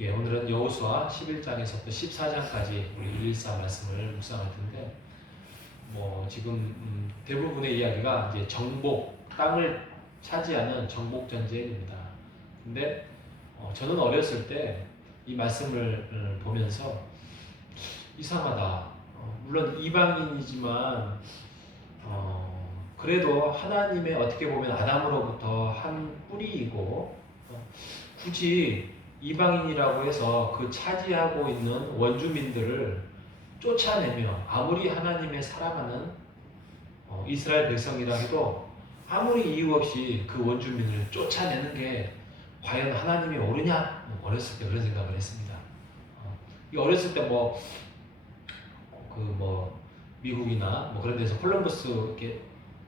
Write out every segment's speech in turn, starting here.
예, 오늘은 여호수아 11장에서부터 14장까지 우리 114 말씀을 묵상할 텐데, 지금 대부분의 이야기가 이제 정복, 땅을 차지하는 정복 전쟁입니다. 근데 저는 어렸을 때 이 말씀을 보면서 이상하다. 물론 이방인이지만 그래도 하나님의 어떻게 보면 아담으로부터 한 뿌리이고, 굳이 이방인이라고 해서 그 차지하고 있는 원주민들을 쫓아내며, 아무리 하나님의 사랑하는 이스라엘 백성이라 해도 아무리 이유 없이 그 원주민을 쫓아내는 게 과연 하나님이 옳으냐? 어렸을 때 그런 생각을 했습니다. 어렸을 때 미국이나 그런 데서 콜럼버스 이렇게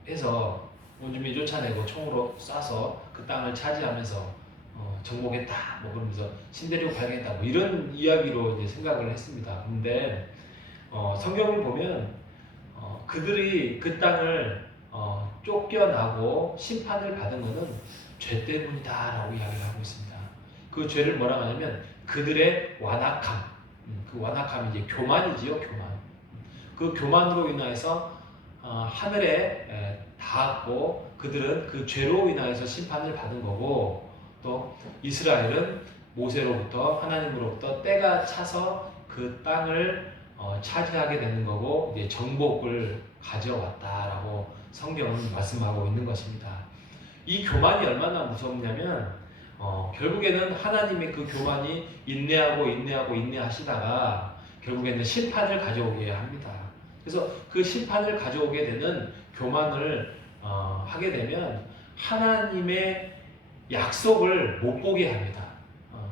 해서 원주민 쫓아내고 총으로 쏴서 그 땅을 차지하면서 정복했다, 그러면서 신대륙 발견했다, 이런 이야기로 이제 생각을 했습니다. 근데 성경을 보면 그들이 그 땅을 쫓겨나고 심판을 받은 것은 죄 때문이다라고 이야기를 하고 있습니다. 그 죄를 뭐라고 하냐면 그들의 완악함, 그 완악함이 이제 교만이지요, 교만. 그 교만으로 인하여서 하늘에 닿았고, 그들은 그 죄로 인하여서 심판을 받은 거고, 또 이스라엘은 모세로부터, 하나님으로부터 때가 차서 그 땅을 차지하게 되는 거고, 이제 정복을 가져왔다라고 성경은 말씀하고 있는 것입니다. 이 교만이 얼마나 무섭냐면 결국에는 하나님의 그 교만이 인내하시다가 결국에는 심판을 가져오게 합니다. 그래서 그 심판을 가져오게 되는 교만을 하게 되면 하나님의 약속을 못 보게 합니다.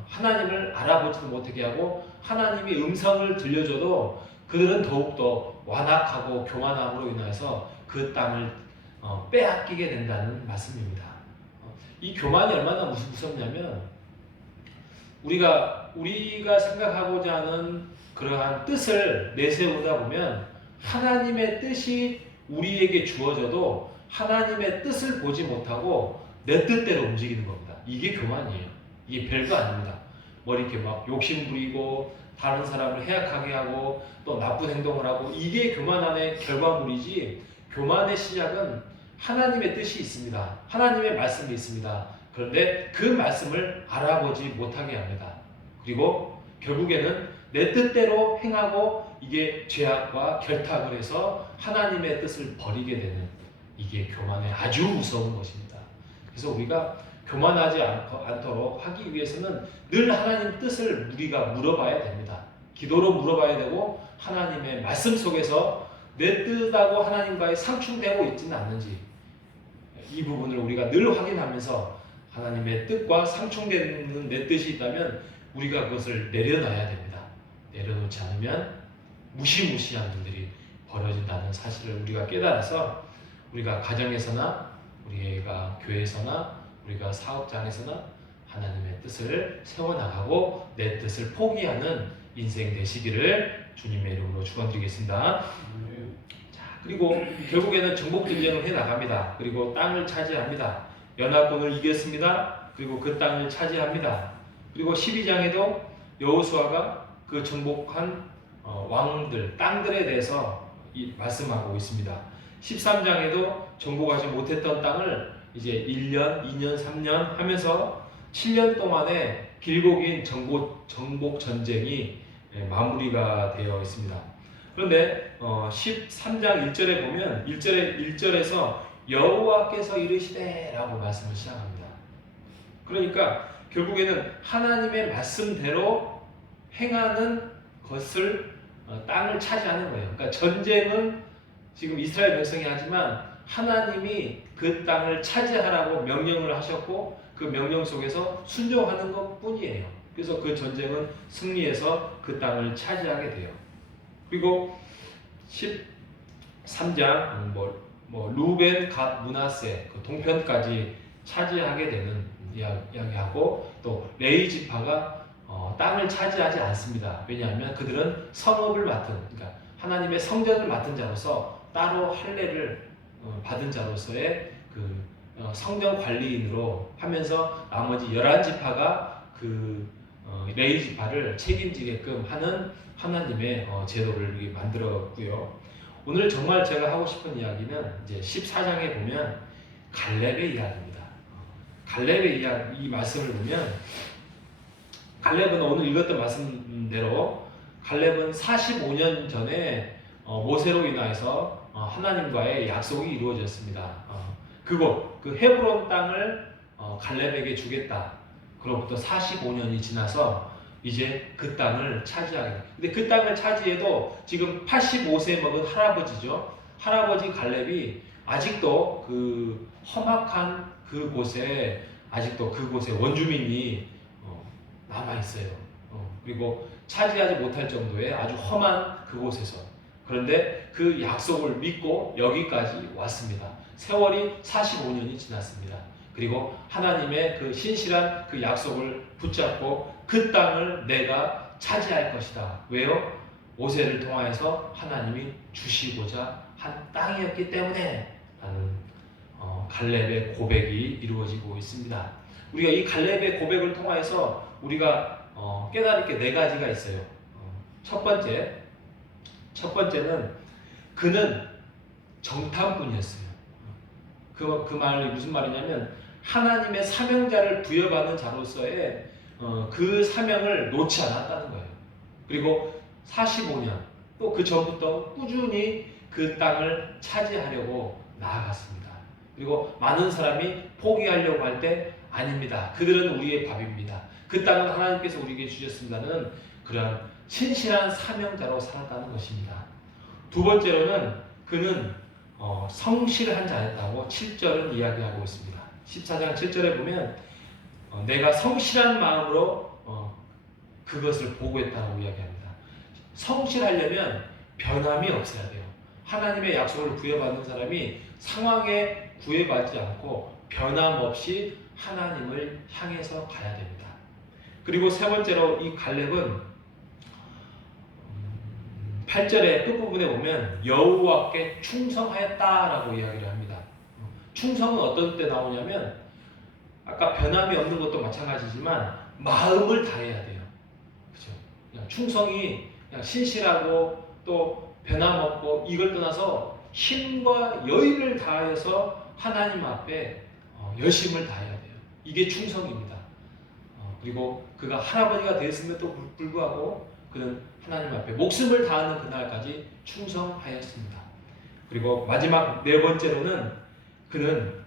하나님을 알아보지도 못하게 하고, 하나님의 음성을 들려줘도 그들은 더욱더 완악하고 교만함으로 인해서 그 땅을 빼앗기게 된다는 말씀입니다. 이 교만이 얼마나 무섭냐면, 우리가 생각하고자 하는 그러한 뜻을 내세우다 보면 하나님의 뜻이 우리에게 주어져도 하나님의 뜻을 보지 못하고 내 뜻대로 움직이는 겁니다. 이게 교만이에요. 이게 별거 아닙니다. 이렇게 막 욕심 부리고 다른 사람을 해악하게 하고 또 나쁜 행동을 하고, 이게 교만함의 결과물이지, 교만의 시작은 하나님의 뜻이 있습니다. 하나님의 말씀이 있습니다. 그런데 그 말씀을 알아보지 못하게 합니다. 그리고 결국에는 내 뜻대로 행하고 이게 죄악과 결탁을 해서 하나님의 뜻을 버리게 되는, 이게 교만의 아주 무서운 것입니다. 그래서 우리가 교만하지 않도록 하기 위해서는 늘 하나님 뜻을 우리가 물어봐야 됩니다. 기도로 물어봐야 되고, 하나님의 말씀 속에서 내 뜻하고 하나님과의 상충되고 있지는 않는지, 이 부분을 우리가 늘 확인하면서 하나님의 뜻과 상충되는 내 뜻이 있다면 우리가 그것을 내려놔야 됩니다. 내려놓지 않으면 무시무시한 일들이 벌어진다는 사실을 우리가 깨달아서, 우리가 가정에서나 우리가 교회에서나 우리가 사업장에서나 하나님의 뜻을 세워나가고 내 뜻을 포기하는 인생 되시기를 주님의 이름으로 축원드리겠습니다. 그리고 결국에는 정복 전쟁을 해나갑니다. 그리고 땅을 차지합니다. 연합군을 이겼습니다. 그리고 그 땅을 차지합니다. 그리고 12장에도 여호수아가 그 정복한 왕들, 땅들에 대해서 말씀하고 있습니다. 13장에도 정복하지 못했던 땅을 이제 1년, 2년, 3년 하면서 7년 동안의 길고 긴 정복 전쟁이 마무리가 되어 있습니다. 그런데 13장 1절에 보면 1절에서 여호와께서 이르시되 라고 말씀을 시작합니다. 그러니까 결국에는 하나님의 말씀대로 행하는 것을 땅을 차지하는 거예요. 그러니까 전쟁은 지금 이스라엘 백성이 하지만 하나님이 그 땅을 차지하라고 명령을 하셨고 그 명령 속에서 순종하는 것 뿐이에요. 그래서 그 전쟁은 승리해서 그 땅을 차지하게 돼요. 그리고 13장 루벤, 갓, 므낫세 그 동편까지 차지하게 되는 이야기하고, 또 레위 지파가 땅을 차지하지 않습니다. 왜냐하면 그들은 성읍을 맡은, 그러니까 하나님의 성전을 맡은 자로서 따로 할례를 받은 자로서의 성전 관리인으로 하면서 나머지 11지파가 그 레위지파를 책임지게끔 하는 하나님의 제도를 만들었고요. 오늘 정말 제가 하고 싶은 이야기는 이제 14장에 보면 갈렙의 이야기입니다. 갈렙의 이 말씀을 보면 갈렙은 오늘 읽었던 말씀대로 갈렙은 45년 전에 모세로 인하여서 하나님과의 약속이 이루어졌습니다. 그곳 그 헤브론 땅을 갈렙에게 주겠다. 그로부터 45년이 지나서 이제 그 땅을 차지하게 됩니다. 근데 그 땅을 차지해도 지금 85세 먹은 할아버지죠. 할아버지 갈렙이 아직도 그 험악한 그곳에 아직도 그곳에 원주민이 남아 있어요. 그리고 차지하지 못할 정도의 아주 험한 그곳에서 그런데 그 약속을 믿고 여기까지 왔습니다. 세월이 45년이 지났습니다. 그리고 하나님의 그 신실한 그 약속을 붙잡고 그 땅을 내가 차지할 것이다. 왜요? 모세를 통하여서 하나님이 주시고자 한 땅이었기 때문에 라는 갈렙의 고백이 이루어지고 있습니다. 우리가 이 갈렙의 고백을 통하여서 우리가 깨달을 게 네 가지가 있어요. 첫 번째는 그는 정탐꾼이었어요. 그 말이 무슨 말이냐면 하나님의 사명자를 부여받은 자로서의 그 사명을 놓지 않았다는 거예요. 그리고 45년 또 그 전부터 꾸준히 그 땅을 차지하려고 나아갔습니다. 그리고 많은 사람이 포기하려고 할 때 아닙니다. 그들은 우리의 밥입니다. 그 땅은 하나님께서 우리에게 주셨습니다는 그런 신실한 사명자로 살았다는 것입니다. 두 번째로는 그는 성실한 자였다고 7절은 이야기하고 있습니다. 14장 7절에 보면 내가 성실한 마음으로 그것을 보고했다고 이야기합니다. 성실하려면 변함이 없어야 돼요. 하나님의 약속을 부여받는 사람이 상황에 구애받지 않고 변함없이 하나님을 향해서 가야 됩니다. 그리고 세 번째로 이 갈렙은 8절의 끝부분에 보면 여호와께 충성하였다라고 이야기를 합니다. 충성은 어떤 때 나오냐면 아까 변함이 없는 것도 마찬가지지만 마음을 다해야 돼요. 그렇죠? 그냥 충성이 그냥 신실하고 또 변함없고 이걸 떠나서 힘과 여유를 다해서 하나님 앞에 열심을 다해야 돼요. 이게 충성입니다. 그리고 그가 할아버지가 되었음에도 불구하고 그는 하나님 앞에 목숨을 다하는 그날까지 충성하였습니다. 그리고 마지막 네 번째로는 그는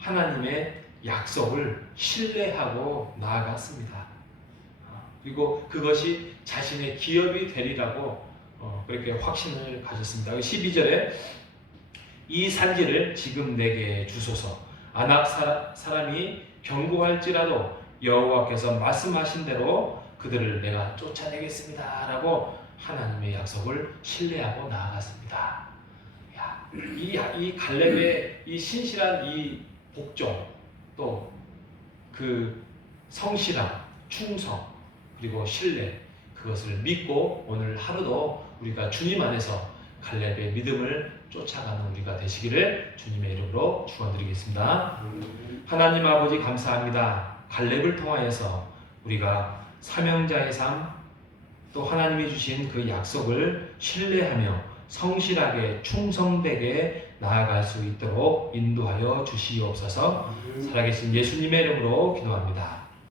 하나님의 약속을 신뢰하고 나아갔습니다. 그리고 그것이 자신의 기업이 되리라고 그렇게 확신을 가졌습니다. 12절에 이 산지를 지금 내게 주소서. 아낙 사람이 경고할지라도 여호와께서 말씀하신 대로 그들을 내가 쫓아내겠습니다. 라고 하나님의 약속을 신뢰하고 나아갔습니다. 이 갈렙의 이 신실한 이 복종 또 그 성실함, 충성 그리고 신뢰 그것을 믿고 오늘 하루도 우리가 주님 안에서 갈렙의 믿음을 쫓아가는 우리가 되시기를 주님의 이름으로 축원드리겠습니다. 하나님 아버지 감사합니다. 갈렙을 통하여서 우리가 사명자의 삶 또 하나님이 주신 그 약속을 신뢰하며 성실하게 충성되게 나아갈 수 있도록 인도하여 주시옵소서. 살아계신 예수님의 이름으로 기도합니다.